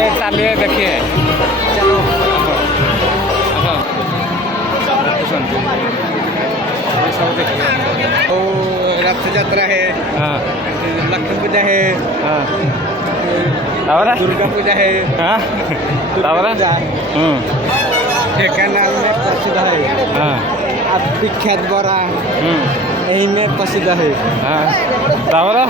आगे चलिए देखिए चलो सब देखिए तो रथ यात्रा है, हाँ लक्ष्मी पूजा है, हाँ तावरा दुर्गा पूजा है, हाँ तावरा ढेंकानाल में प्रसिद्ध है। हाँ अब विख्यात बड़ा यही में प्रसिद्ध है। हाँ तावरा